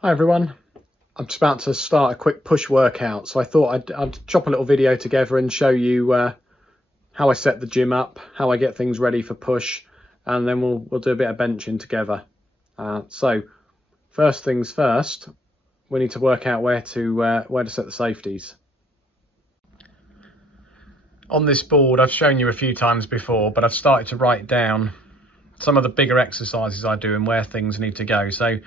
Hi everyone, I'm just about to start a quick push workout, so I thought I'd chop a little video together and show you how I set the gym up, how I get things ready for push, and then we'll do a bit of benching together. So first things first, we need to work out where to set the safeties. On this board, I've shown you a few times before, but I've started to write down some of the bigger exercises I do and where things need to go. So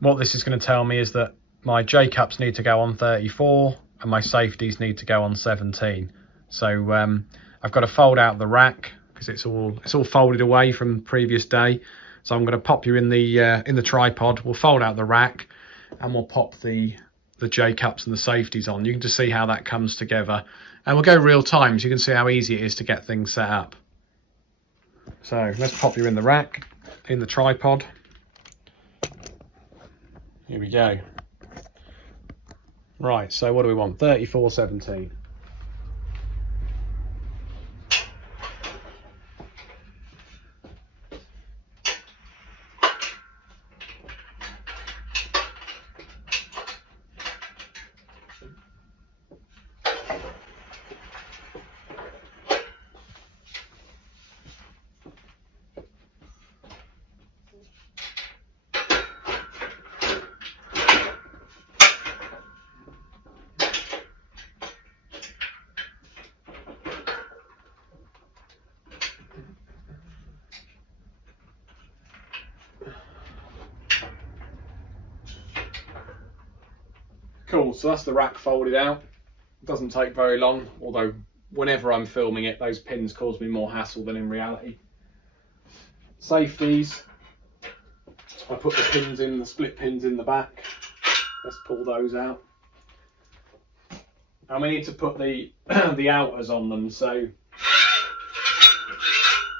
what this is going to tell me is that my J-cups need to go on 34 and my safeties need to go on 17. So I've got to fold out the rack because it's all folded away from the previous day. So I'm going to pop you in the tripod. We'll fold out the rack and we'll pop the J-cups and the safeties on. You can just see how that comes together, and we'll go real time so you can see how easy it is to get things set up. So let's pop you in the rack, in the tripod. Here we go. Right, so what do we want? 34, 17. Cool, so that's the rack folded out. It doesn't take very long, although whenever I'm filming it, those pins cause me more hassle than in reality. Safeties, I put the pins in, the split pins in the back. Let's pull those out. And we need to put the outers on them. So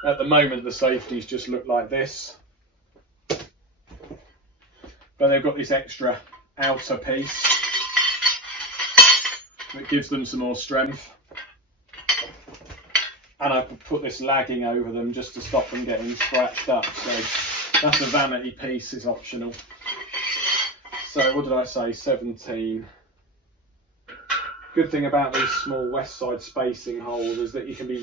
at the moment the safeties just look like this, but they've got this extra outer piece that gives them some more strength, and I could put this lagging over them just to stop them getting scratched up. So that's a vanity piece, is optional. So what did I say, 17. Good thing about these small west side spacing holes is that you can be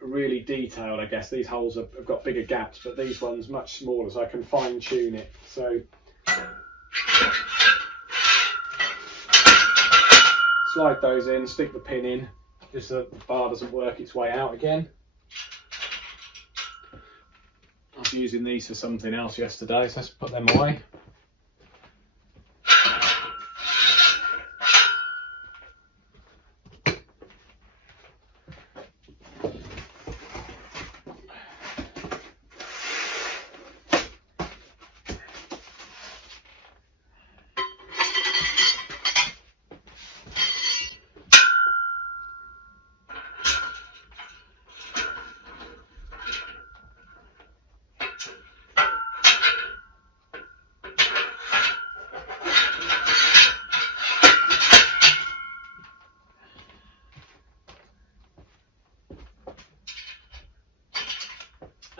really detailed. I guess these holes have got bigger gaps, but these ones much smaller, so I can fine tune it. So slide those in, stick the pin in, just so that the bar doesn't work its way out again. I was using these for something else yesterday, so let's put them away.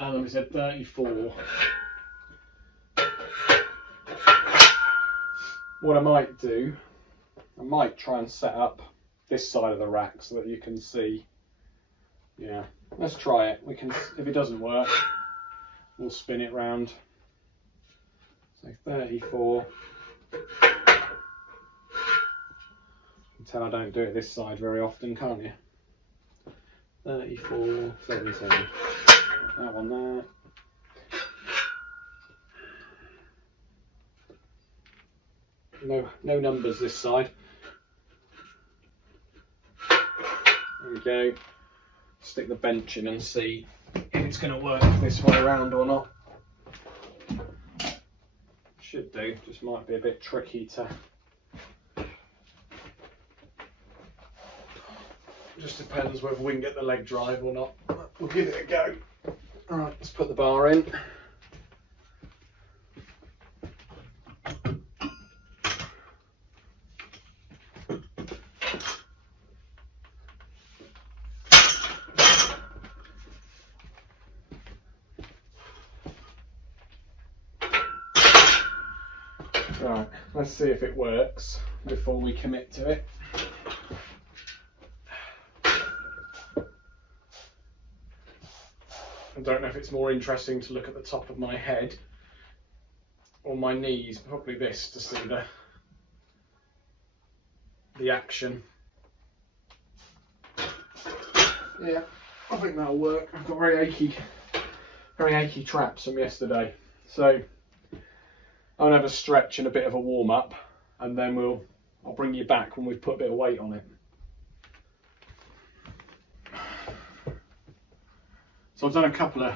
And we said 34. What I might do, I might try and set up this side of the rack so that you can see. Yeah, let's try it. We can, if it doesn't work, we'll spin it round. So 34. You can tell I don't do it this side very often, can't you? 34, 17. That one there. No numbers this side. There we go. Stick the bench in and see if it's going to work this way around or not. Should do, just might be a bit tricky to. Just depends whether we can get the leg drive or not. We'll give it a go. Alright, let's put the bar in. Right, let's see if it works before we commit to it. I don't know if it's more interesting to look at the top of my head or my knees, probably this, to see the action. Yeah, I think that'll work. I've got very achy traps from yesterday, so I'll have a stretch and a bit of a warm up, and then I'll bring you back when we've put a bit of weight on it. So I've done a couple of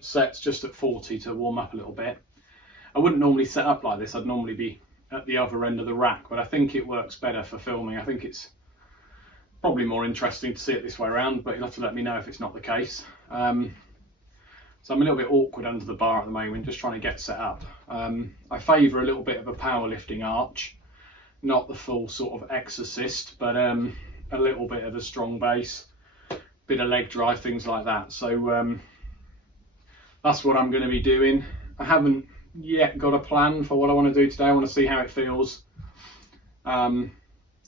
sets just at 40 to warm up a little bit. I wouldn't normally set up like this. I'd normally be at the other end of the rack, but I think it works better for filming. I think it's probably more interesting to see it this way around, but you'll have to let me know if it's not the case. So I'm a little bit awkward under the bar at the moment, just trying to get set up. I favour a little bit of a powerlifting arch, not the full sort of exorcist, but a little bit of a strong base, bit of leg drive, things like that. So that's what I'm going to be doing. I haven't yet got a plan for what I want to do today. I want to see how it feels, and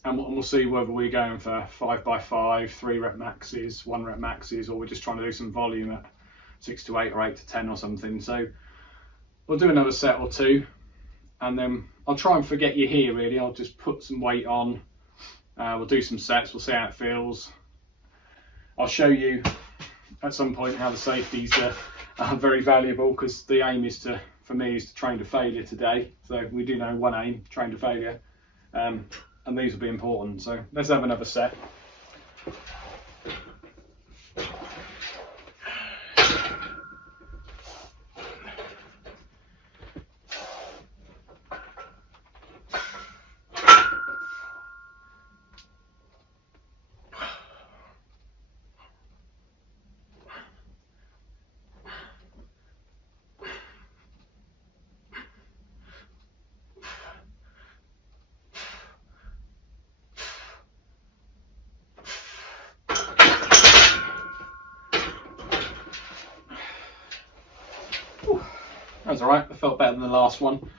we'll see whether we're going for 5x5, 3 rep maxes, 1 rep maxes, or we're just trying to do some volume at 6 to 8 or 8 to 10 or something. So we'll do another set or two, and then I'll try and forget you here really. I'll just put some weight on, we'll do some sets, we'll see how it feels. I'll show you at some point how the safeties are very valuable, because the aim is for me is to train to failure today. So we do know one aim, train to failure, and these will be important. So let's have another set. That's alright, I felt better than the last one.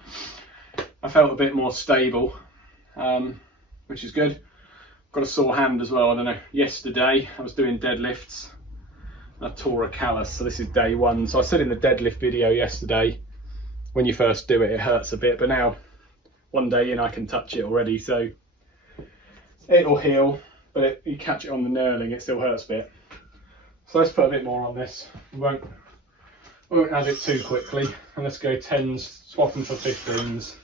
I felt a bit more stable, which is good. Got a sore hand as well. I don't know, yesterday I was doing deadlifts and I tore a callus, so this is day one. So I said in the deadlift video yesterday, when you first do it, it hurts a bit, but now one day in I can touch it already, so it'll heal, but you catch it on the knurling, it still hurts a bit. So let's put a bit more on this. We won't add it too quickly, and let's go 10s, swap them for 15s.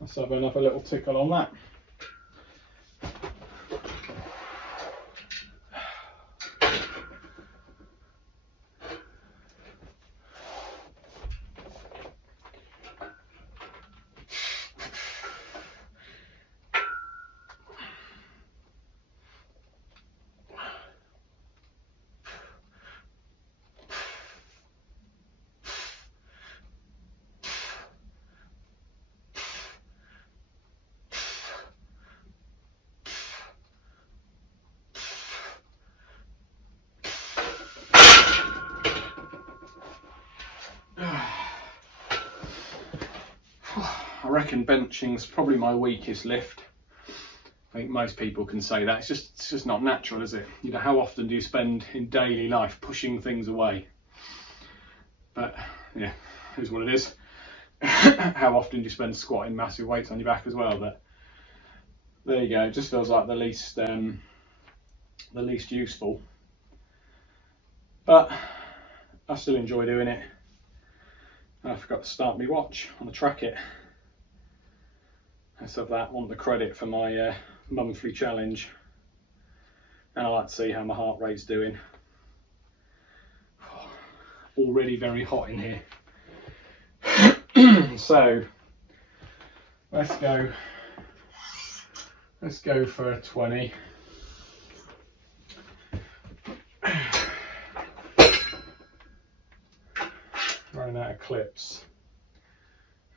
Let's have another little tickle on that. I reckon benching's probably my weakest lift. I think most people can say that. It's just not natural, is it? You know, how often do you spend in daily life pushing things away? But yeah, here's what it is. How often do you spend squatting massive weights on your back as well? But there you go. It just feels like the least useful. But I still enjoy doing it. I forgot to start my watch. I want to track it. Let's have that. I want the credit for my monthly challenge. And I like to see how my heart rate's doing. Already very hot in here. So let's go for a 20. Running out of clips.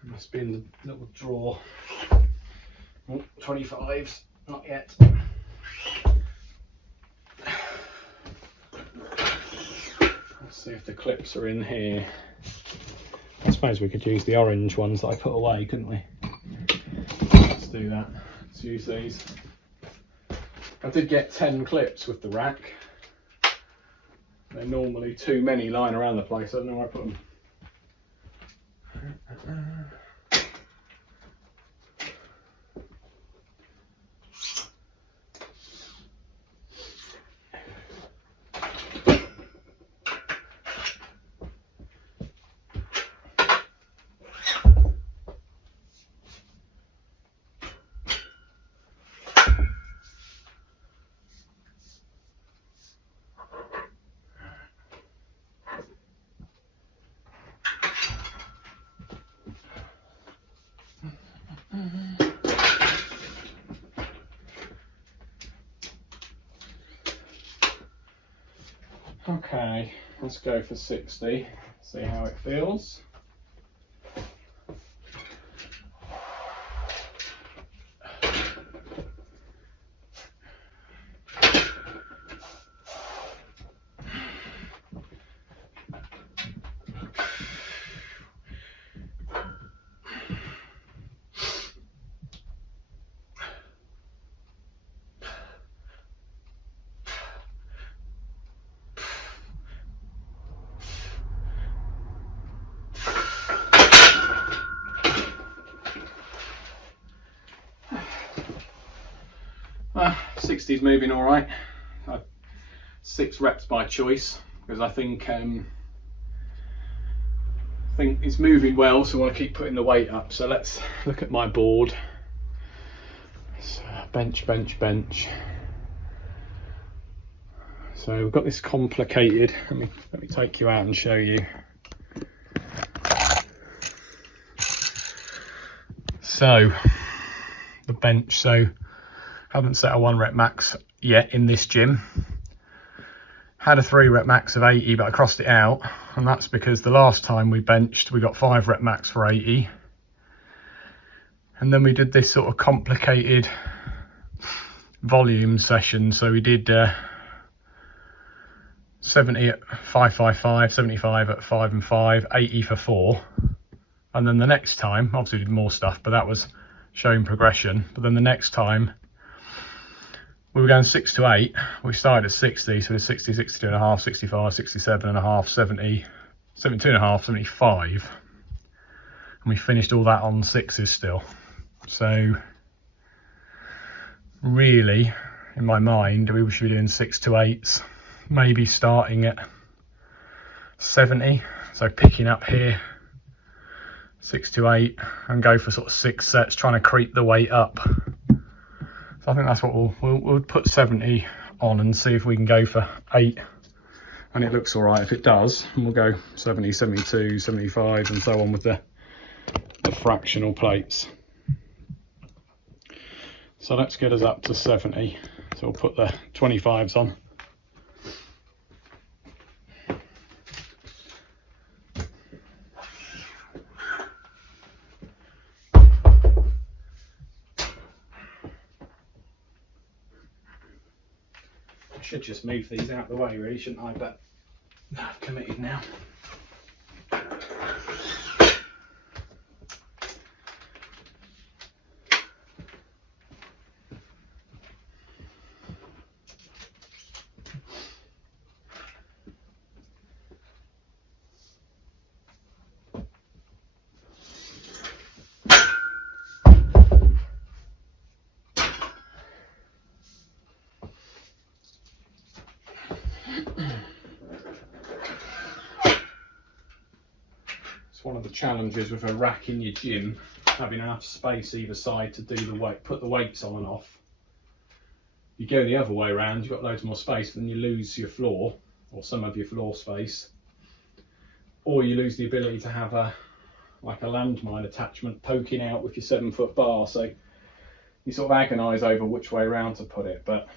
It must be in the little drawer. Oh, 25s, not yet. Let's see if the clips are in here. I suppose we could use the orange ones that I put away, couldn't we? Let's do that. Let's use these. I did get 10 clips with the rack. They're normally too many lying around the place. I don't know where I put them. Okay, let's go for 60, see how it feels. Well, 60's moving all right. 6 reps by choice because I think it's moving well, so I want to keep putting the weight up. So let's look at my board. So bench, bench, bench. So we've got this complicated. Let me take you out and show you. So the bench. So haven't set a 1 rep max yet in this gym. Had a 3 rep max of 80, but I crossed it out, and that's because the last time we benched we got 5 rep max for 80, and then we did this sort of complicated volume session. So we did 70 at 555, 75 at 5 and 5, 80 for 4, and then the next time obviously we did more stuff, but that was showing progression. But then the next time we were going 6 to 8. We started at 60, so it was 60, 62 and a half, 65, 67 and a half, 70, 72 and a half, 75. And we finished all that on 6s still. So really, in my mind, we should be doing 6 to 8s, maybe starting at 70. So picking up here, 6 to 8, and go for sort of 6 sets, trying to creep the weight up. So I think that's what we'll put 70 on and see if we can go for 8 and it looks all right. If it does, we'll go 70, 72, 75 and so on with the fractional plates. So let's get us up to 70. So we'll put the 25s on. Should just move these out of the way really, shouldn't I? But no, I've committed now. One of the challenges with a rack in your gym, having enough space either side to do the weight, put the weights on and off. You go the other way around, you've got loads more space, but then you lose your floor or some of your floor space, or you lose the ability to have a like a landmine attachment poking out with your 7-foot bar, so you sort of agonise over which way around to put it, but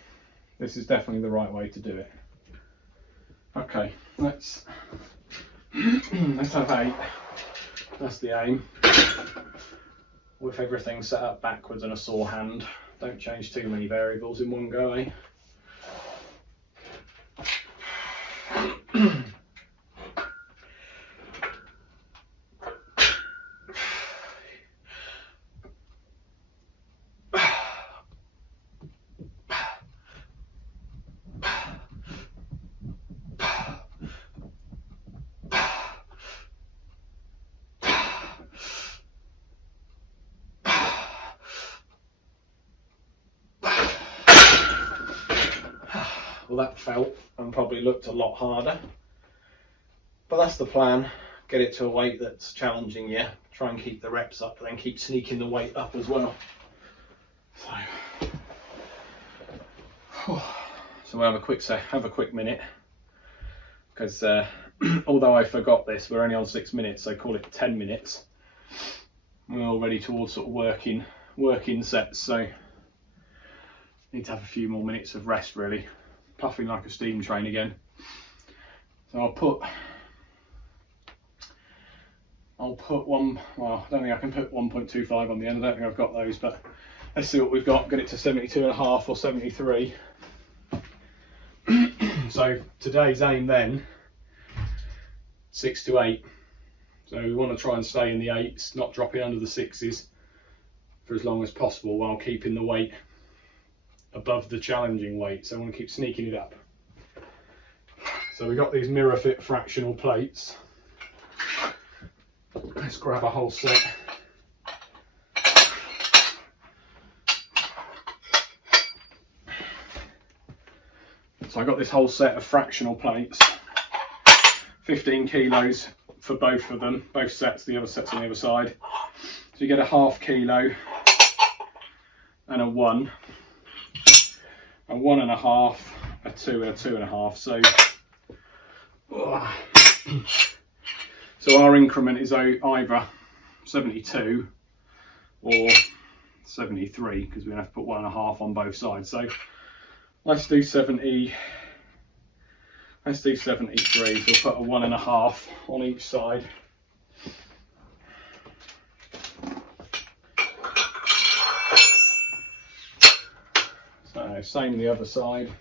this is definitely the right way to do it. Okay, let's have 8. That's the aim. With everything set up backwards and a sore hand. Don't change too many variables in one go, eh? Well, that felt and probably looked a lot harder, but that's the plan. Get it to a weight that's challenging you, try and keep the reps up, but then keep sneaking the weight up as well. So we'll have a quick minute, because although I forgot this, we're only on 6 minutes, so call it 10 minutes. We're already towards sort of working sets, so need to have a few more minutes of rest really. Puffing like a steam train again. So I'll put one, well, I don't think I can put 1.25 on the end, I don't think I've got those, but let's see what we've got. Get it to 72.5 or 73. So today's aim then, 6 to 8. So we want to try and stay in the 8s, not dropping under the 6s for as long as possible while keeping the weight above the challenging weight. So I want to keep sneaking it up. So we got these mirror fit fractional plates. Let's grab a whole set. So I got this whole set of fractional plates, 15 kilos for both of them, both sets, the other set's on the other side. So you get a ½ kilo and a 1. A 1.5, a 2 and a 2.5. So our increment is either 72 or 73, because we have to put 1.5 on both sides. So let's do 70. Let's do 73. So we'll put a 1.5 on each side. So same the other side.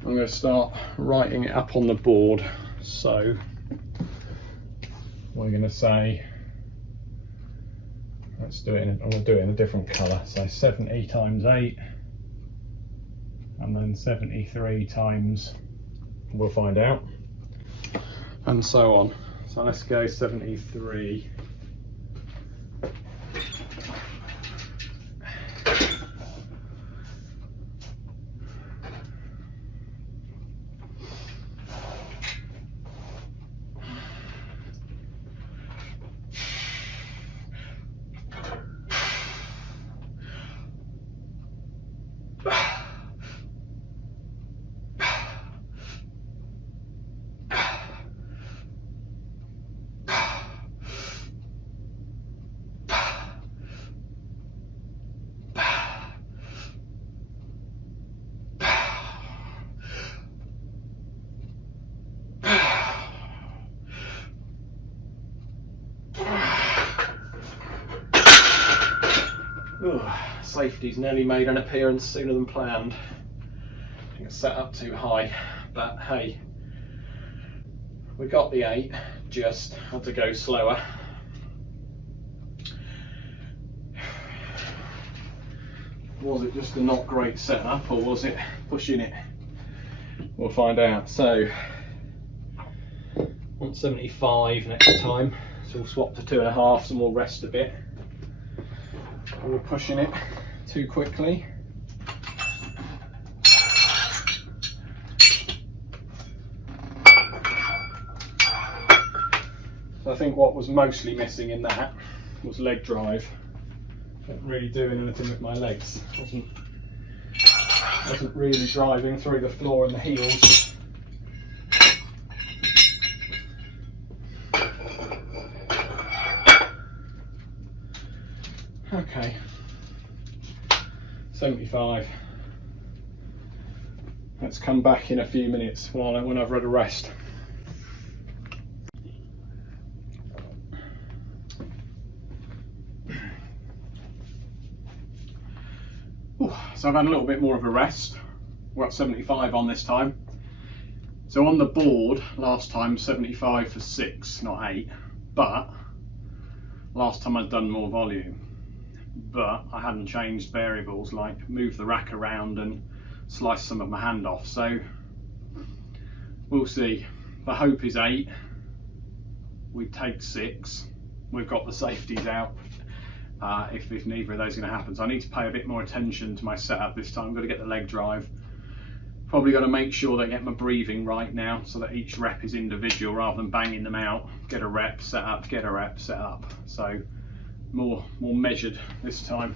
I'm going to start writing it up on the board. So we're going to say, let's do it we'll do it in a different colour. So 70 times 8, and then 73 times, we'll find out, and so on. So let's go 73. Safety's nearly made an appearance sooner than planned. I think it's set up too high, but hey, we got the 8, just had to go slower. Was it just a not great setup, or was it pushing it? We'll find out. So 175 next time, so we'll swap to 2.5s and we'll rest a bit. We're pushing it too quickly. So I think what was mostly missing in that was leg drive. Wasn't really doing anything with my legs. Wasn't really driving through the floor and the heels. Okay, 75. Let's come back in a few minutes when I've had a rest. So I've had a little bit more of a rest. We're at 75 on this time. So on the board last time 75 for 6, not 8, but last time I'd done more volume, but I hadn't changed variables like move the rack around and slice some of my hand off. So we'll see. The hope is 8. We take 6. We've got the safeties out. If neither of those are going to happen. So I need to pay a bit more attention to my setup this time. I've got to get the leg drive. Probably got to make sure that I get my breathing right now so that each rep is individual rather than banging them out. Get a rep, set up, get a rep, set up. So more measured this time.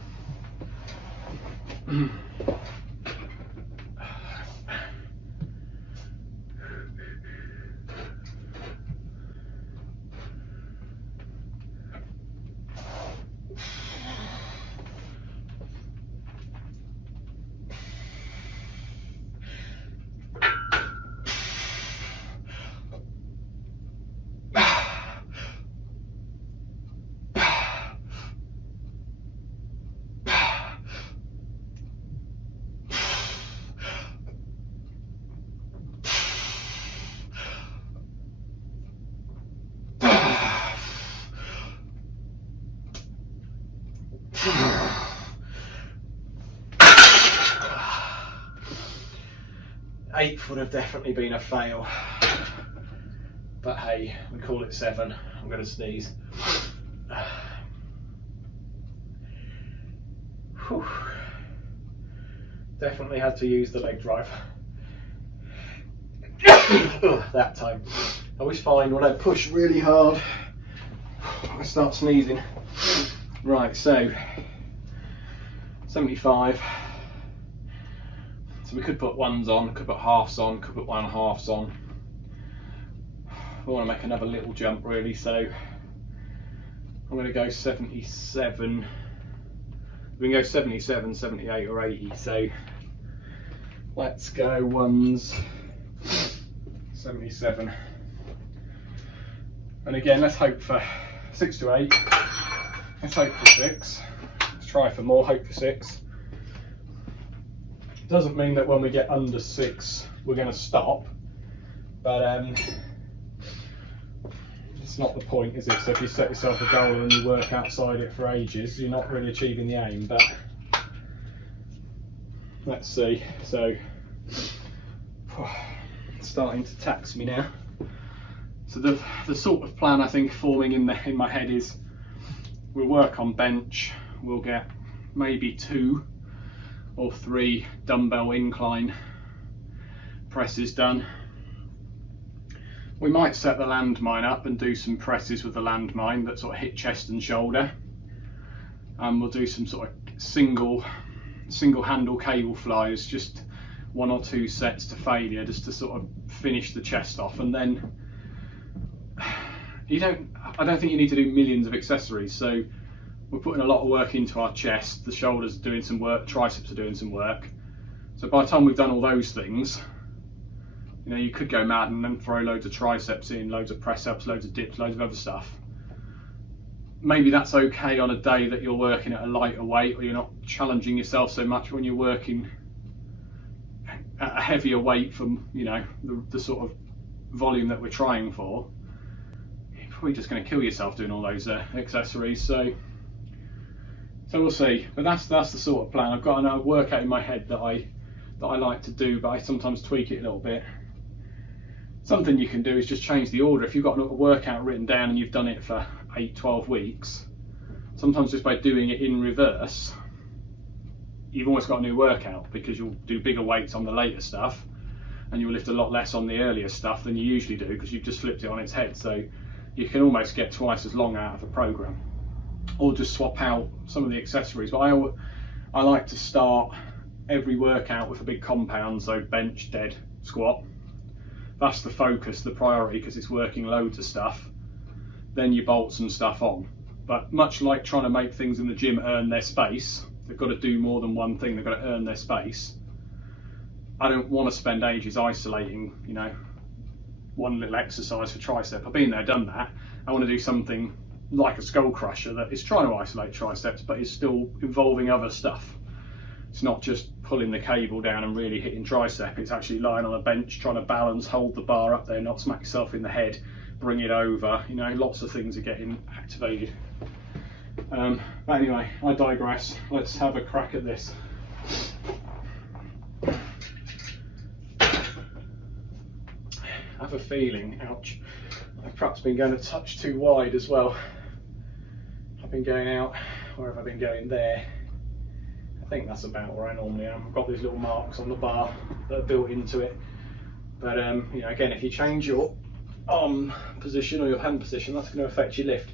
8 would have definitely been a fail, but hey, we call it 7. I'm going to sneeze. Whew. Definitely had to use the leg drive. That time. I always find when I push really hard, I start sneezing. Right, so 75. So we could put 1s on, could put halves on, could put 1/2s on. I want to make another little jump really, so I'm going to go 77. We can go 77, 78 or 80, so let's go 1s, 77. And again, let's hope for 6 to 8. Let's hope for 6. Let's try for more, hope for 6. Doesn't mean that when we get under 6 we're going to stop, but it's not the point, is it? So if you set yourself a goal and you work outside it for ages, you're not really achieving the aim. But let's see. So it's starting to tax me now. So the sort of plan I think forming in my head is we'll work on bench. We'll get maybe 2 or 3 dumbbell incline presses done. We might set the landmine up and do some presses with the landmine that sort of hit chest and shoulder. We'll do some sort of single handle cable flies, just 1 or 2 sets to failure, just to sort of finish the chest off. And then I don't think you need to do millions of accessories. So we're putting a lot of work into our chest, the shoulders are doing some work, triceps are doing some work. So by the time we've done all those things, you know, you could go mad and then throw loads of triceps in, loads of press ups, loads of dips, loads of other stuff. Maybe that's okay on a day that you're working at a lighter weight or you're not challenging yourself so much. When you're working at a heavier weight from, you know, the sort of volume that we're trying for, you're probably just going to kill yourself doing all those accessories. So we'll see, but that's the sort of plan. I've got a workout in my head that I like to do, but I sometimes tweak it a little bit. Something you can do is just change the order. If you've got a workout written down and you've done it for 8-12 weeks, sometimes just by doing it in reverse, you've almost got a new workout, because you'll do bigger weights on the later stuff and you'll lift a lot less on the earlier stuff than you usually do, because you've just flipped it on its head. So you can almost get twice as long out of a program, or just swap out some of the accessories. But I like to start every workout with a big compound, so bench, dead, squat. That's the focus, the priority, because it's working loads of stuff. Then you bolt some stuff on. But much like trying to make things in the gym earn their space, they've got to do more than one thing, they've got to earn their space. I don't want to spend ages isolating, you know, one little exercise for tricep. I've been there, done that. I want to do something like a skull crusher that is trying to isolate triceps, but is still involving other stuff. It's not just pulling the cable down and really hitting tricep. It's actually lying on a bench, trying to balance, hold the bar up there, not smack yourself in the head, bring it over. You know, lots of things are getting activated. But anyway, I digress. Let's have a crack at this. I have a feeling, ouch, I've perhaps been going a touch too wide as well. I've been going out, where have I been going? There. I think that's about where I normally am. I've got these little marks on the bar that are built into it. But you know, again, if you change your arm position or your hand position, that's going to affect your lift.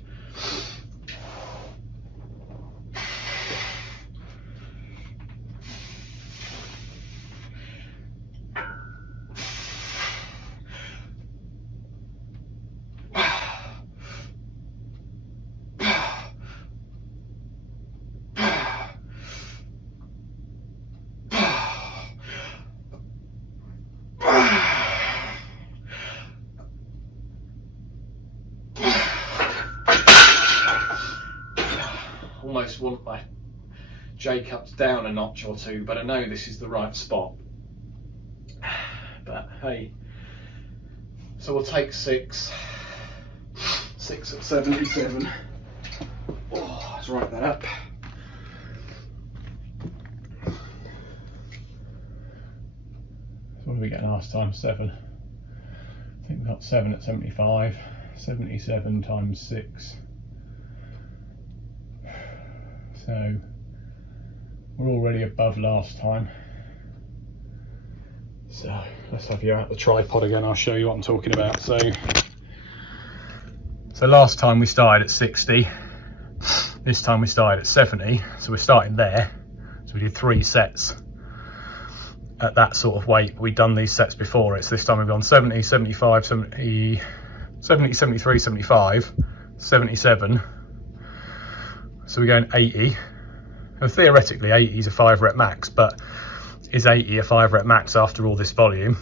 Almost want my J-cups down a notch or two, but I know this is the right spot. But hey, so we'll take 6 at 77. Oh, let's write that up. What did we get last time? 7. I think we got 7 at 75. 77 times 6. So we're already above last time. So let's have you out the tripod again. I'll show you what I'm talking about. So last time we started at 60. This time we started at 70. So we're starting there. So we did 3 sets at that sort of weight. We've done these sets before it. So this time we've gone 70, 75, 70, 73, 75, 77. So we're going 80. And theoretically 80 is a 5 rep max, but is 80 a 5 rep max after all this volume?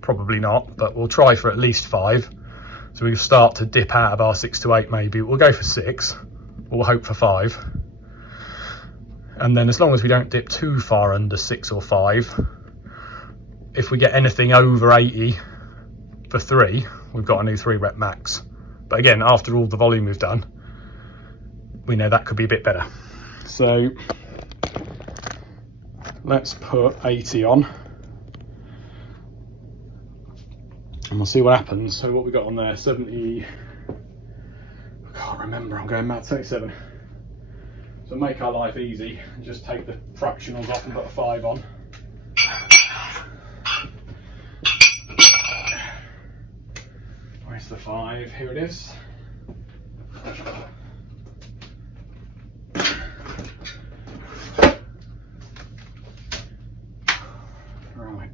Probably not, but we'll try for at least 5. So we'll start to dip out of our 6 to 8 maybe. We'll go for 6, we'll hope for 5. And then as long as we don't dip too far under 6 or 5, if we get anything over 80 for 3, we've got a new 3 rep max. But again, after all the volume we've done, we know that could be a bit better. So let's put 80 on and we'll see what happens. So what we got on there, 70, I can't remember, I'm going mad, 77. So make our life easy and just take the fractionals off and put a 5 on. Where's the 5? Here it is. Right.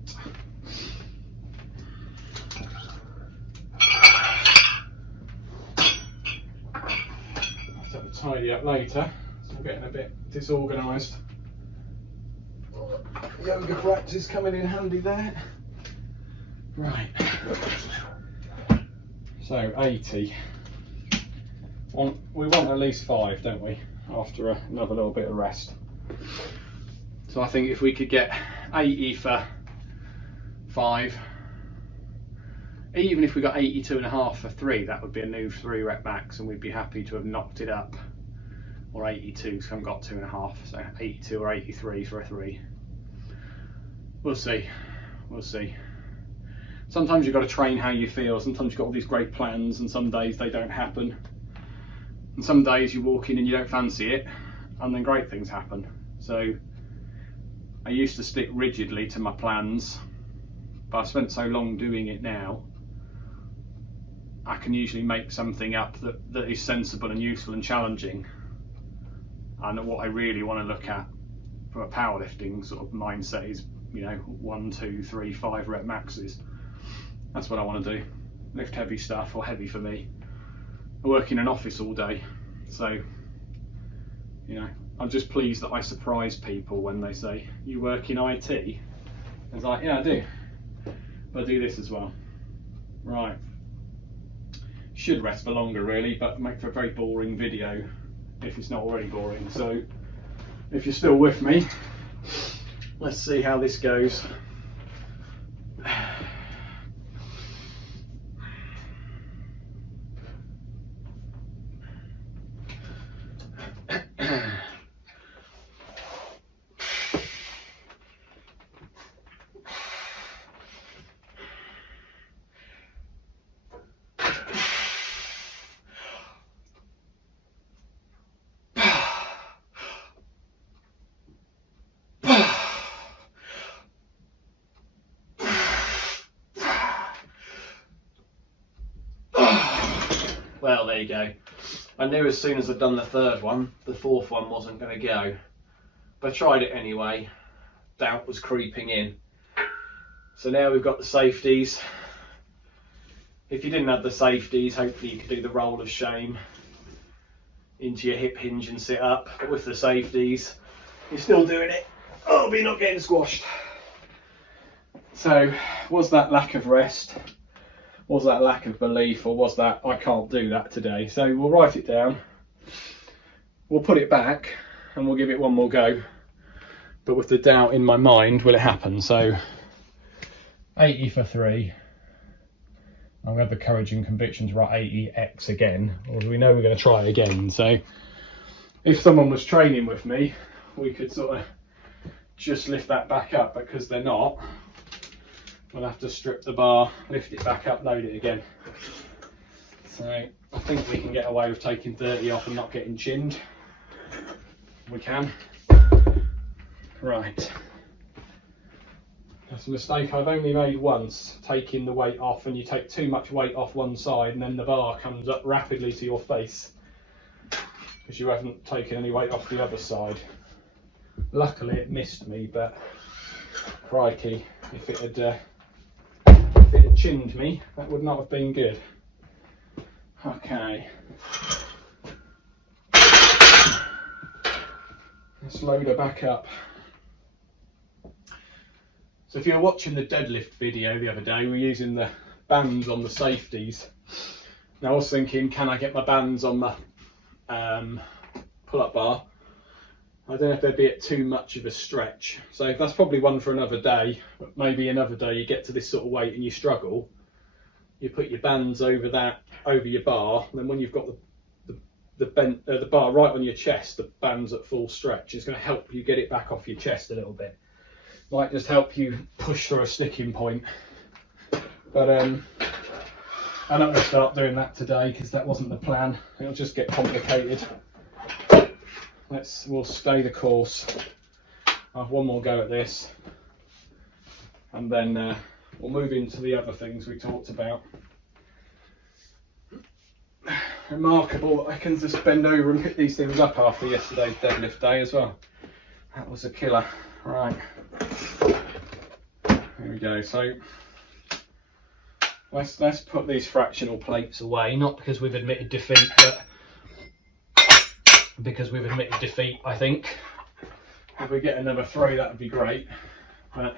I'll have to tidy up later. So I'm getting a bit disorganised. Yoga practice coming in handy there. Right. So 80. We want at least 5, don't we? After another little bit of rest. So I think if we could get 80 for 5, even if we got 82.5 for 3, that would be a new 3 rep max, and we'd be happy to have knocked it up. Or 82, because I haven't got 2.5, so 82 or 83 for a 3. We'll see. We'll see. Sometimes you've got to train how you feel. Sometimes you've got all these great plans, and some days they don't happen. And some days you walk in and you don't fancy it, and then great things happen. So I used to stick rigidly to my plans, but I've spent so long doing it now, I can usually make something up that is sensible and useful and challenging. And what I really want to look at from a powerlifting sort of mindset is, you know, 1, 2, 3, 5 rep maxes. That's what I want to do. Lift heavy stuff, or heavy for me. I work in an office all day, so, you know, I'm just pleased that I surprise people when they say, "You work in IT?" I was like, "Yeah, I do. But I do this as well." Right. Should rest for longer really, but make for a very boring video if it's not already boring. So if you're still with me, let's see how this goes. Well, there you go. I knew as soon as I'd done the third one, the fourth one wasn't going to go. But I tried it anyway. Doubt was creeping in. So now we've got the safeties. If you didn't have the safeties, hopefully you could do the roll of shame into your hip hinge and sit up. But with the safeties, you're still doing it. Oh, but you're not getting squashed. So, was that lack of rest? Was that lack of belief, or was that I can't do that today? So we'll write it down, we'll put it back, and we'll give it one more go. But with the doubt in my mind, will it happen? So 80 for 3. I'm going to have the courage and conviction to write 80x again, or we know we're going to try again. So if someone was training with me, we could sort of just lift that back up, but because they're not, we'll have to strip the bar, lift it back up, load it again. So I think we can get away with taking 30 off and not getting chinned. We can. Right. That's a mistake I've only made once, taking the weight off, and you take too much weight off one side and then the bar comes up rapidly to your face because you haven't taken any weight off the other side. Luckily it missed me, but crikey, if it had chinned me, that would not have been good. Okay. Let's load her back up. So if you were watching the deadlift video the other day, we were using the bands on the safeties. Now I was thinking, can I get my bands on my pull-up bar? I don't know if they'd be at too much of a stretch. So that's probably one for another day. But maybe another day you get to this sort of weight and you struggle. You put your bands over your bar, and then when you've got the bar right on your chest, the band's at full stretch. It's going to help you get it back off your chest a little bit. Might just help you push through a sticking point. But I'm not going to start doing that today because that wasn't the plan. It'll just get complicated. We'll stay the course. I'll have one more go at this, and then we'll move into the other things we talked about. Remarkable that I can just bend over and pick these things up after yesterday's deadlift day as well. That was a killer. Right, here we go. So let's put these fractional plates away, not because we've admitted defeat, but because we've admitted defeat, I think. If we get another throw, that would be great. But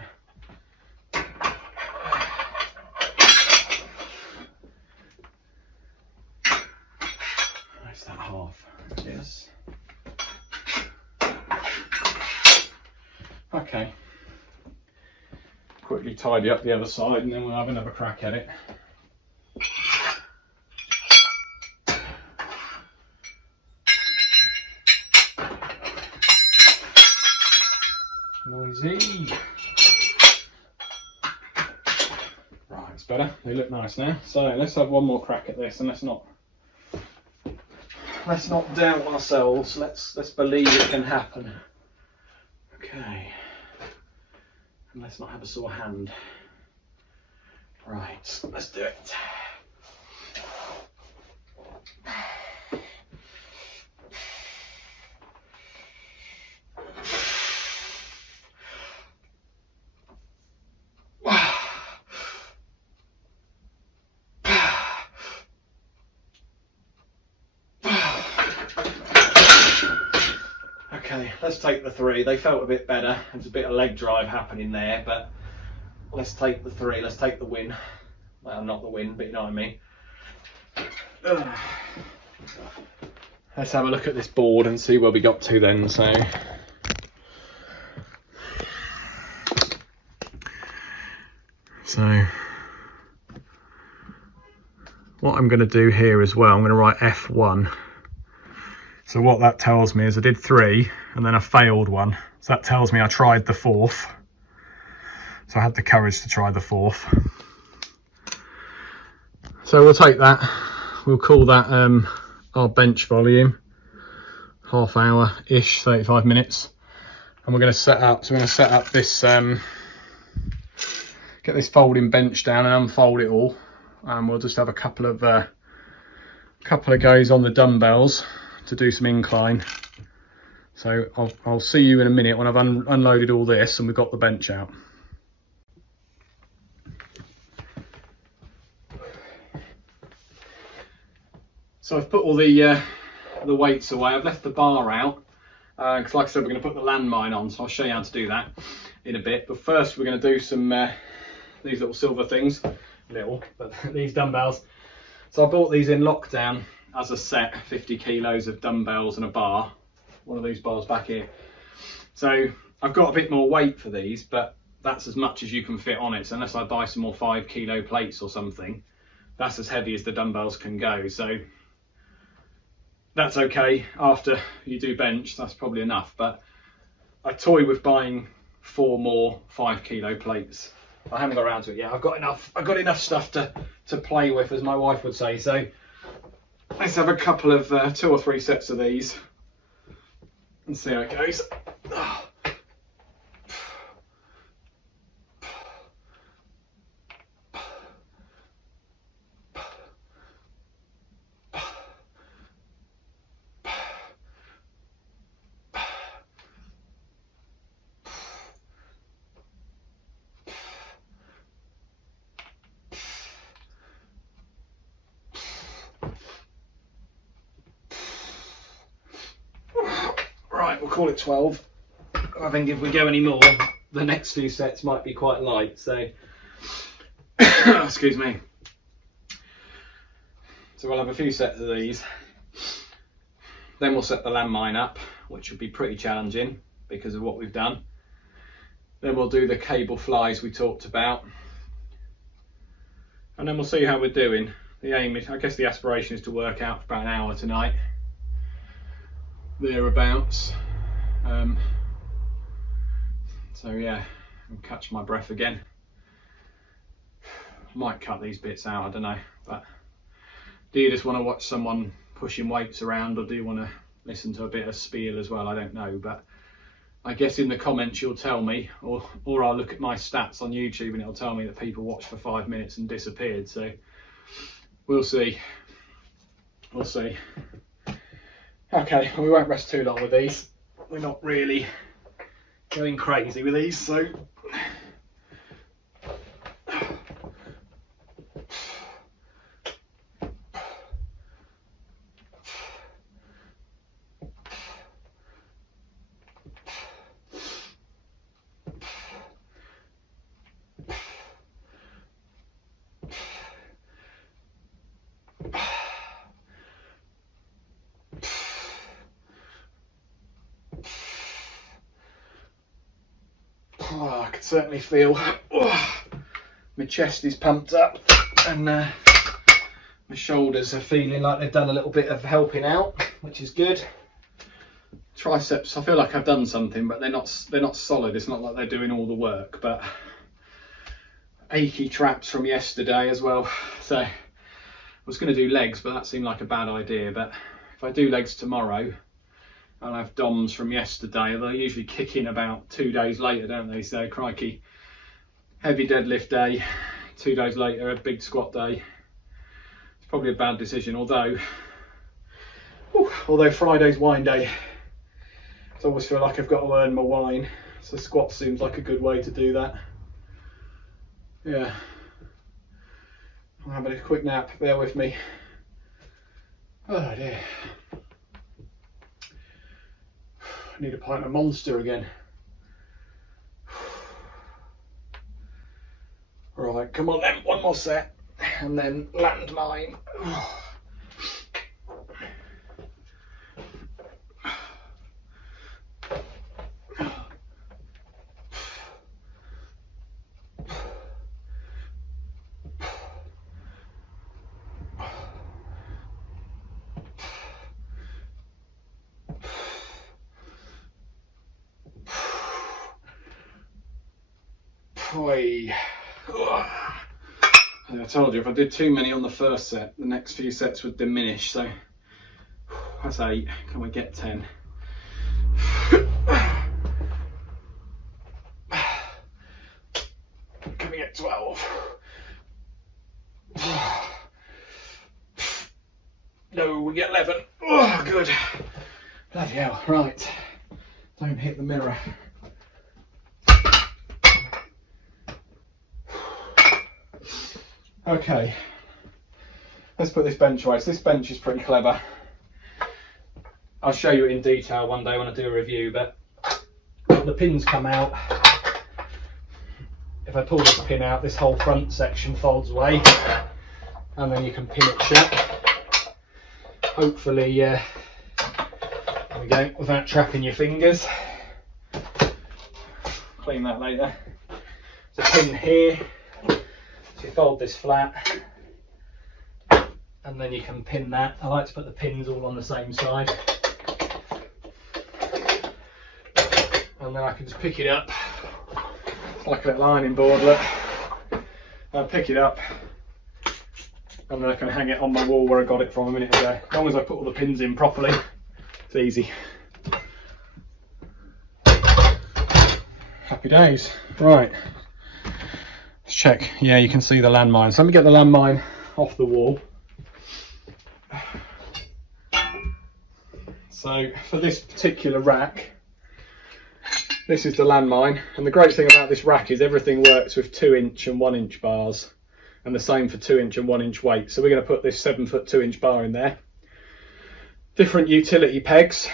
where's that half? Yes. Okay. Quickly tidy up the other side, and then we'll have another crack at it. Noisy. Right, it's better. They look nice now. So let's have one more crack at this, and let's not doubt ourselves. Let's believe it can happen. Okay. And let's not have a sore hand. Right, let's do it. Okay, let's take the 3. They felt a bit better. There's a bit of leg drive happening there, but let's take the 3. Let's take the win. Well, not the win, but you know what I mean. Let's have a look at this board and see where we got to then. So what I'm going to do here as well, I'm going to write F1. So what that tells me is I did 3 and then I failed one. So that tells me I tried the 4th. So I had the courage to try the 4th. So we'll take that. We'll call that our bench volume. Half hour-ish, 35 minutes. And we're going to set up, so we're going to set up this, get this folding bench down and unfold it all. And we'll just have a couple of goes on the dumbbells to do some incline. So I'll see you in a minute when I've unloaded all this and we've got the bench out. So I've put all the weights away. I've left the bar out because like I said, we're going to put the Landmine on, so I'll show you how to do that in a bit. But first we're going to do some these little silver things, but these dumbbells. So I bought these in lockdown as a set, 50 kilos of dumbbells and a bar, one of these bars back here. So I've got a bit more weight for these, but that's as much as you can fit on it. So unless I buy some more 5 kilo plates or something, that's as heavy as the dumbbells can go. So that's okay. After you do bench, that's probably enough. But I toy with buying 4 more 5 kilo plates. I haven't got around to it yet. I've got enough stuff to play with, as my wife would say. So let's have a couple of 2 or 3 sets of these and see how it goes. Right, we'll call it 12. I think if we go any more, the next few sets might be quite light, so excuse me. So we'll have a few sets of these. Then we'll set the Landmine up, which will be pretty challenging because of what we've done. Then we'll do the cable flies we talked about. And then we'll see how we're doing. The aim is, I guess the aspiration is to work out for about an hour tonight. Thereabouts. So yeah, I'll catch my breath again. I might cut these bits out, I don't know. But do you just want to watch someone pushing weights around, or do you want to listen to a bit of spiel as well? I don't know, but I guess in the comments you'll tell me, or I'll look at my stats on YouTube and it'll tell me that people watched for 5 minutes and disappeared. So we'll see. We'll see. Okay, well, we won't rest too long with these. We're not really going crazy with these, so I can certainly feel my chest is pumped up and my shoulders are feeling like they've done a little bit of helping out, which is good. Triceps, I feel like I've done something, but they're not solid. It's not like they're doing all the work, but achy traps from yesterday as well. So I was going to do legs, but that seemed like a bad idea. But if I do legs tomorrow, I'll have DOMs from yesterday. They'll usually kick in about 2 days later, don't they? So crikey, heavy deadlift day, 2 days later a big squat day. It's probably a bad decision, although Friday's wine day, I always feel like I've got to earn my wine, so squat seems like a good way to do that. Yeah, I'm having a quick nap, bear with me. Oh dear, I need a pint of Monster again. Right, come on then, one more set, and then Landmine. I told you, if I did too many on the first set, the next few sets would diminish, so that's 8. Can we get 10? Can we get 12? No, we get 11. Oh, good. Bloody hell, right. Don't hit the mirror. Okay, let's put this bench away. So this bench is pretty clever. I'll show you it in detail one day when I do a review, but the pins come out. If I pull this pin out, this whole front section folds away, and then you can pin it shut. Hopefully, there we go, without trapping your fingers. Clean that later. There's a pin here. You fold this flat and then you can pin that. I like to put the pins all on the same side, and then I can just pick it up. It's like a little ironing board, look. I'll pick it up and then I can hang it on my wall where I got it from a minute ago. As long as I put all the pins in properly, it's easy. Happy days. Right. Check, yeah, you can see the landmine. So let me get the landmine off the wall. So for this particular rack, this is the landmine, and the great thing about this rack is everything works with 2-inch and 1-inch bars, and the same for 2-inch and 1-inch weights. So we're going to put this 7-foot 2-inch bar in there. Different utility pegs,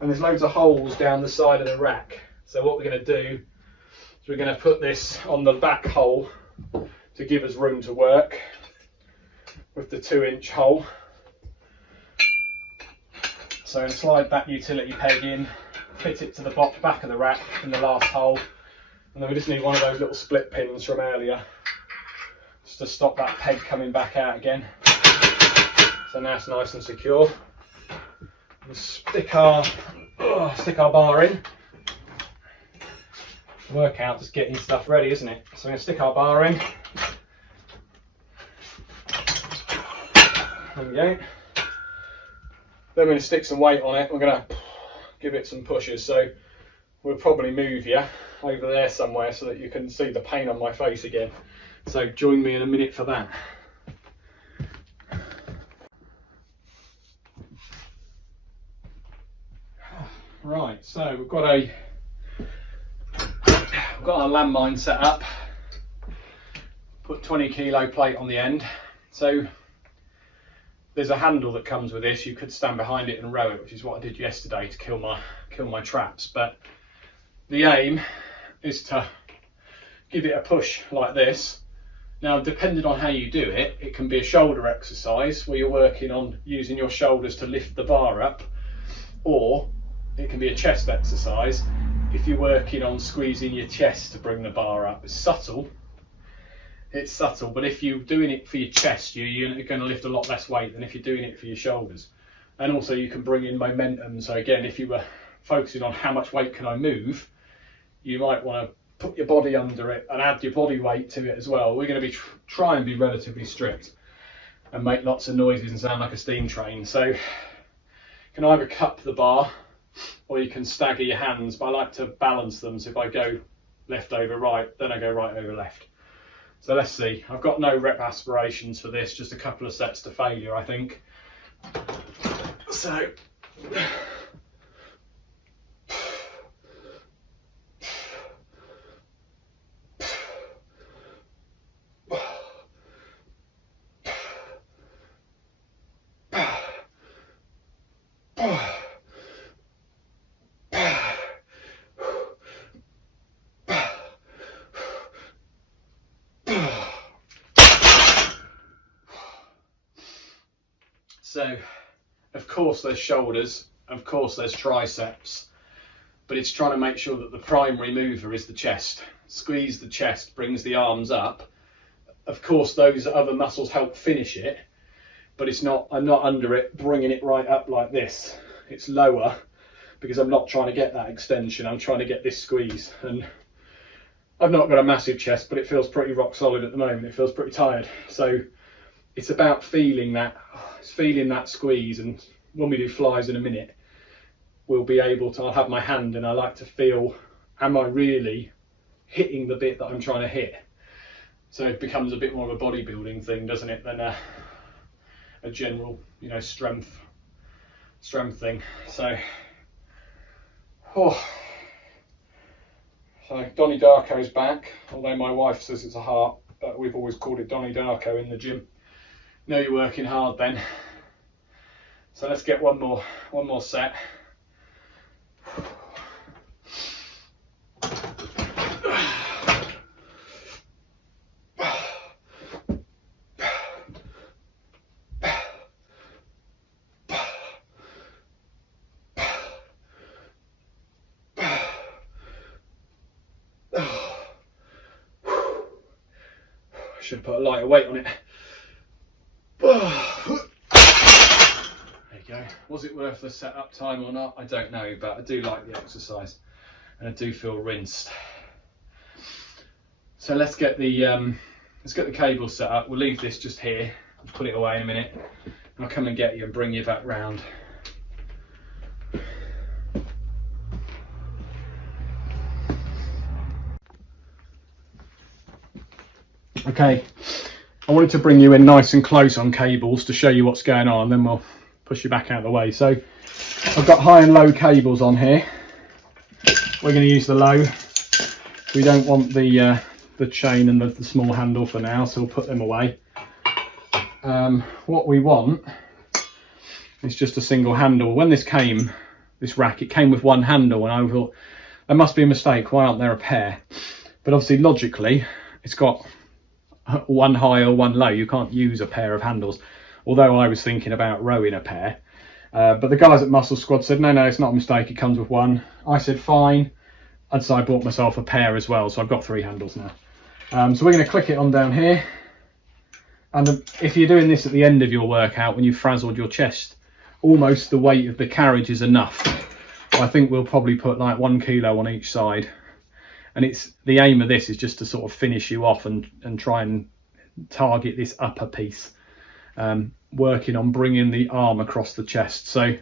and there's loads of holes down the side of the rack. So what we're going to do, we're going to put this on the back hole to give us room to work with the 2-inch hole. So slide that utility peg in, fit it to the back of the rack in the last hole, and then we just need one of those little split pins from earlier just to stop that peg coming back out again. So now it's nice and secure. We'll stick our bar in. Workout just getting stuff ready, isn't it? So I'm going to stick our bar in. There we go. Then we're going to stick some weight on it. We're going to give it some pushes. So we'll probably move you over there somewhere so that you can see the pain on my face again. So join me in a minute for that. Right, so we've got our landmine set up. Put 20 kilo plate on the end. So there's a handle that comes with this. You could stand behind it and row it, which is what I did yesterday to kill my traps. But the aim is to give it a push like this. Now, depending on how you do it, it can be a shoulder exercise where you're working on using your shoulders to lift the bar up, or it can be a chest exercise if you're working on squeezing your chest to bring the bar up. It's subtle, but if you're doing it for your chest, you're going to lift a lot less weight than if you're doing it for your shoulders. And also you can bring in momentum. So again, if you were focusing on how much weight can I move, you might want to put your body under it and add your body weight to it as well. We're going to be try and be relatively strict and make lots of noises and sound like a steam train. So you can either cup the bar or you can stagger your hands, but I like to balance them. So if I go left over right, then I go right over left. So let's see. I've got no rep aspirations for this, just a couple of sets to failure, I think. So So, of course there's shoulders, of course there's triceps, but it's trying to make sure that the primary mover is the chest. Squeeze the chest, brings the arms up. Of course those other muscles help finish it, but I'm not under it, bringing it right up like this. It's lower because I'm not trying to get that extension, I'm trying to get this squeeze. And I've not got a massive chest, but it feels pretty rock solid at the moment. It feels pretty tired. So it's about feeling that squeeze, and when we do flies in a minute, I'll have my hand and I like to feel, am I really hitting the bit that I'm trying to hit? So it becomes a bit more of a bodybuilding thing, doesn't it, than a general, strength thing. So, so Donnie Darko's back, although my wife says it's a heart, but we've always called it Donnie Darko in the gym. Know you're working hard then. So let's get one more set. Should have put a lighter weight on it. There you go. Was it worth the setup time or not? I don't know, but I do like the exercise and I do feel rinsed. So let's get the cable set up. We'll leave this just here. I'll put it away in a minute. I'll come and get you and bring you back round. Okay, I wanted to bring you in nice and close on cables to show you what's going on, and then we'll push you back out of the way. So I've got high and low cables on here. We're going to use the low. We don't want the chain and the small handle for now, so we'll put them away. What we want is just a single handle. When this rack, it came with one handle, and I thought, there must be a mistake, why aren't there a pair? But obviously logically, it's got one high or one low. You can't use a pair of handles, although I was thinking about rowing a pair, but the guys at Muscle Squad said no, it's not a mistake, it comes with one. I said fine, and so I bought myself a pair as well, so I've got 3 handles now. So we're going to click it on down here, and if you're doing this at the end of your workout when you've frazzled your chest, almost the weight of the carriage is enough. I think we'll probably put like 1 kilo on each side. And the aim of this is just to sort of finish you off and try and target this upper piece, working on bringing the arm across the chest. So I'm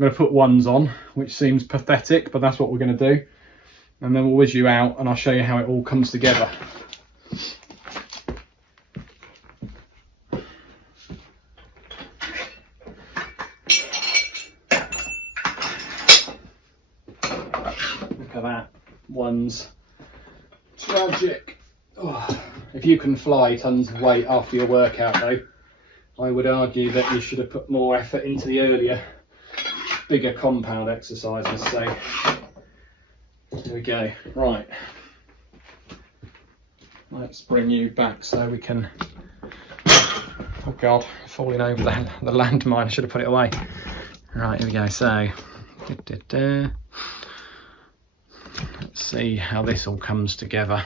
going to put ones on, which seems pathetic, but that's what we're going to do. And then we'll whiz you out and I'll show you how it all comes together. Look at that, ones. Tragic. If you can fly tons of weight after your workout though, I would argue that you should have put more effort into the earlier, bigger compound exercises. So here we go. Right, let's bring you back so we can, oh god, falling over the landmine. I should have put it away. Right, here we go. So let's see how this all comes together.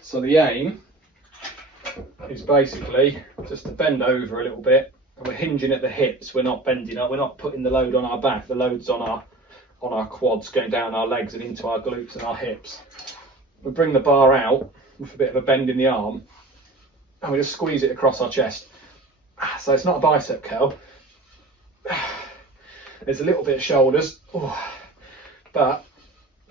So the aim is basically just to bend over a little bit, and we're hinging at the hips. We're not bending up. We're not putting the load on our back. The load's on our quads, going down our legs and into our glutes and our hips. We bring the bar out with a bit of a bend in the arm, and we just squeeze it across our chest. So it's not a bicep curl. There's a little bit of shoulders. but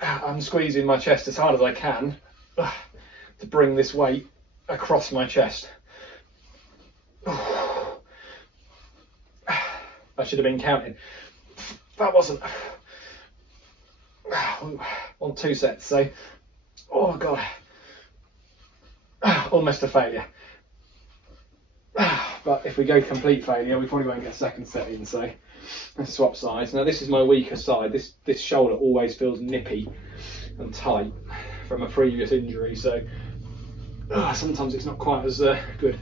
I'm squeezing my chest as hard as I can to bring this weight across my chest. I should have been counting. That wasn't on 2 sets, so oh god, almost a failure. But if we go complete failure, we probably won't get a second set in, so let's swap sides. Now this is my weaker side. This shoulder always feels nippy and tight from a previous injury, so sometimes it's not quite as good.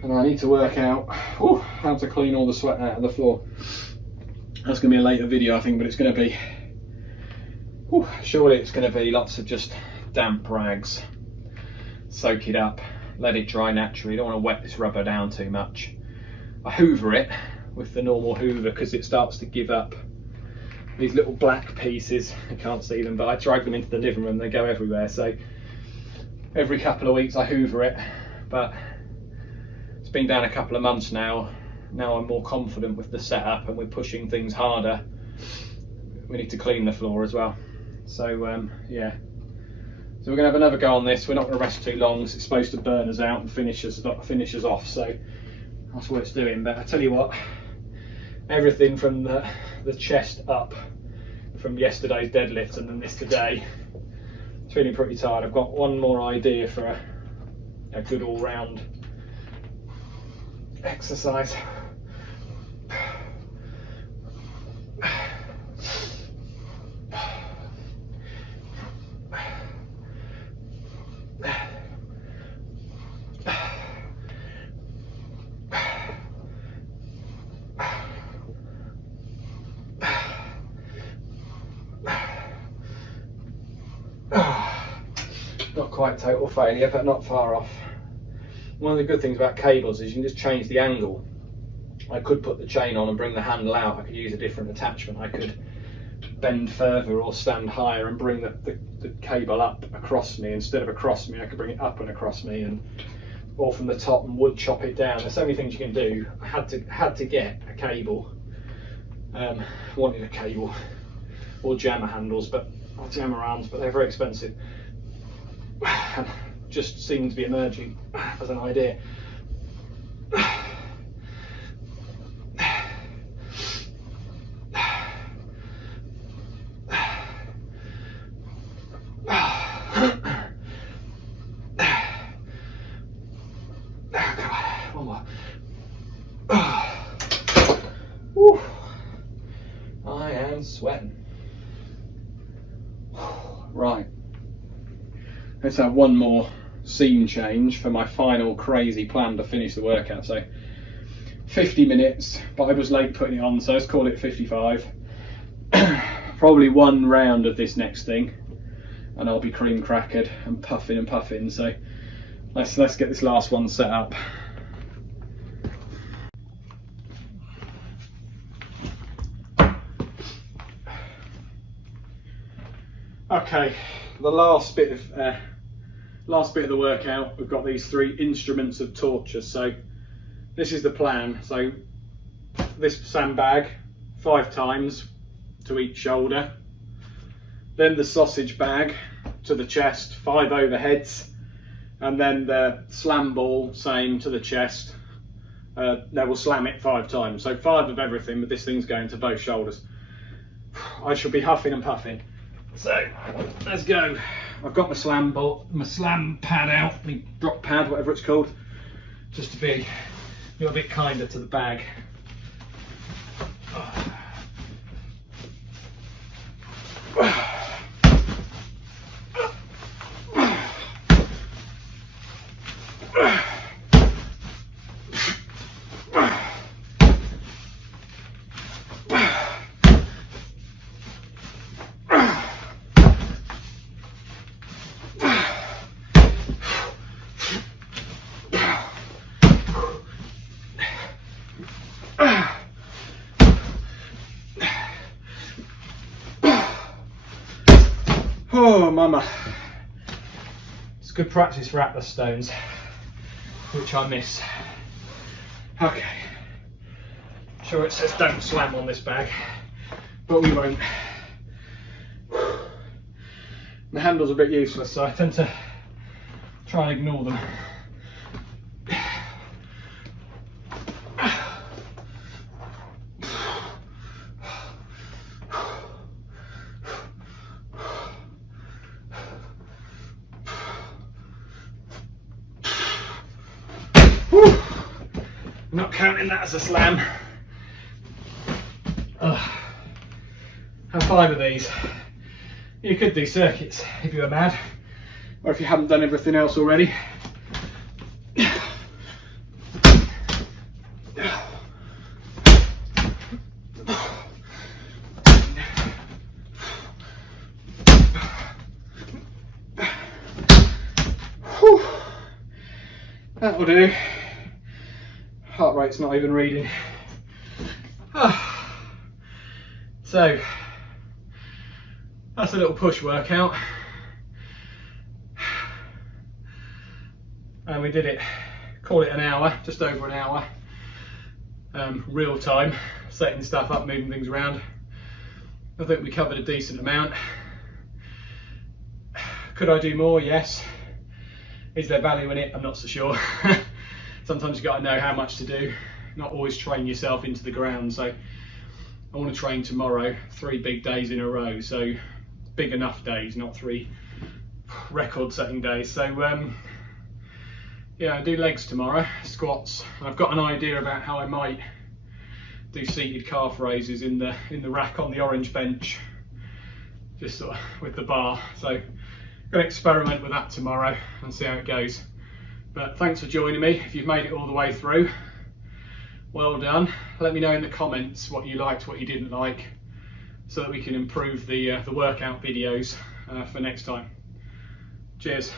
And I need to work out how to clean all the sweat out of the floor. That's going to be a later video, I think, but it's going to be, surely it's going to be lots of just damp rags. Soak it up, let it dry naturally. You don't want to wet this rubber down too much. I hoover it with the normal hoover because it starts to give up these little black pieces. I can't see them, but I drag them into the living room, they go everywhere. So every couple of weeks I hoover it, but it's been down a couple of months now. Now I'm more confident with the setup and we're pushing things harder. We need to clean the floor as well. So yeah. So we're going to have another go on this. We're not going to rest too long. It's supposed to burn us out and finish us off. So that's what it's doing. But I tell you what, everything from the chest up from yesterday's deadlift and then this today, it's feeling pretty tired. I've got one more idea for a good all-round exercise. Not quite total failure, but not far off. One of the good things about cables is you can just change the angle. I could put the chain on and bring the handle out. I could use a different attachment. I could bend further or stand higher and bring the cable up across me. Instead of across me, I could bring it up and across me, and or from the top and wood chop it down. There's so many things you can do. I had to get a cable. Wanted a cable or jammer handles, or jammer arms, but they're very expensive. Just seemed to be emerging as an idea. One more. I am sweating. Right. Let's have one more scene change for my final crazy plan to finish the workout. So 50 minutes, but I was late putting it on, so let's call it 55. Probably one round of this next thing and I'll be cream crackered and puffing. So let's get this last one set up. Okay, the last bit of the workout, we've got these 3 instruments of torture. So this is the plan. So this sandbag 5 times to each shoulder, then the sausage bag to the chest, 5 overheads, and then the slam ball, same to the chest. We'll slam it 5 times. So 5 of everything, but this thing's going to both shoulders. I shall be huffing and puffing. So let's go. I've got my slam ball, my slam pad out, my drop pad, whatever it's called, just to be a bit kinder to the bag. Oh, mama. It's good practice for Atlas stones, which I miss. Okay. Sure it says don't slam on this bag, but we won't. The handle's a bit useless, so I tend to try and ignore them. Not counting that as a slam. Have 5 of these. You could do circuits if you were mad, or if you haven't done everything else already. That'll do. Heart rate's not even reading. So that's a little push workout, and we did it, call it an hour, just over an hour, real time, setting stuff up, moving things around. I think we covered a decent amount. Could I do more? Yes. Is there value in it? I'm not so sure. Sometimes you've got to know how much to do, not always train yourself into the ground. So I want to train tomorrow, 3 big days in a row, so big enough days, not 3 record setting days. So yeah, I do legs tomorrow, squats. I've got an idea about how I might do seated calf raises in the rack on the orange bench, just sort of with the bar. So I'm going to experiment with that tomorrow and see how it goes. But thanks for joining me. If you've made it all the way through, well done. Let me know in the comments what you liked, what you didn't like, so that we can improve the workout videos for next time. Cheers.